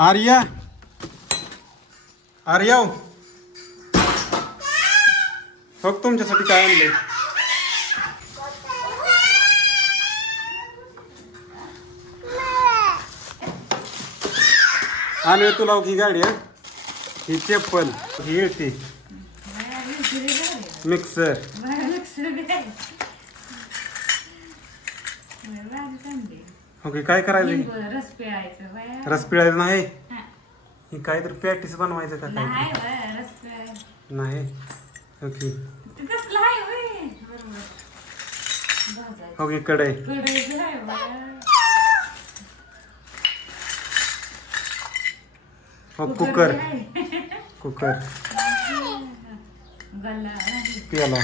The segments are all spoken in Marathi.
आर्या. आर्या फक्त बघ तुमच्यासाठी काय आणले आणि तुला ही गाडी आहे ही चप्पल ही येते मिक्सर. ओके काय करायचं रस पिळायचं. रस पिळायचं नाही हा. ही काहीतरी पॅटीस बनवायचं का काय नाही बाया, रस पिळायचं. नाही ओके ते तसलं आहे होय. बरोबर. भाजायचं. ओके कढई आहे. हो कुकर आहे. कुकर गल्ला. प्याला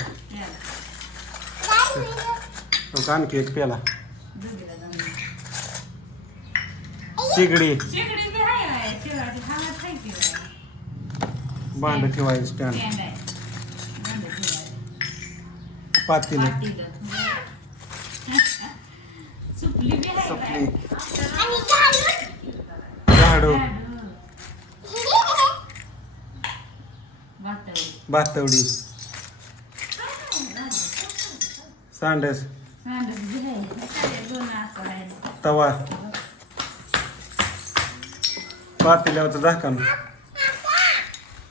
हो आणखी एक प्याला शिगडी शेगडी बी आहे बाया. शेवाळी हवा खायची बाया. भांड ठेवायचं स्टँड स्टँड आहे. भांडं ठेवायला. पातेलं पातेलं. सुपली बी आहे सुपली. बाया. झाडू. भातवडी सांडस सांडस बी आहे. काय दोन असं आहे. तवा पातेल्यावरचं झाकण.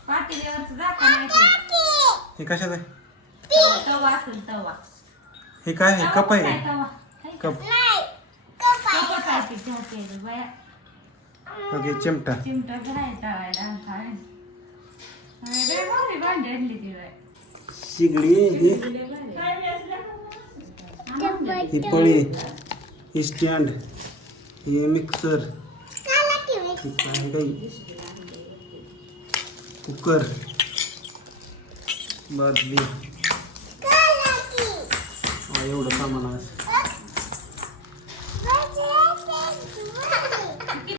पातेल्यावरचं झाकण आहे ते. हे कशाचं आहे? तवा तवा असेल तवा. हे काय आहे? कप काय आहे. तवा? कप. कप काय ते ठेवते बाया. ओके चिमटा. चिमटा घराय तवायला काय लय भारी भांडी आणली ती बाय शिगडी ही? ही पळी ही स्टँड ही मिक्सर कुकर. बादली हा, एवढं सामान आहे.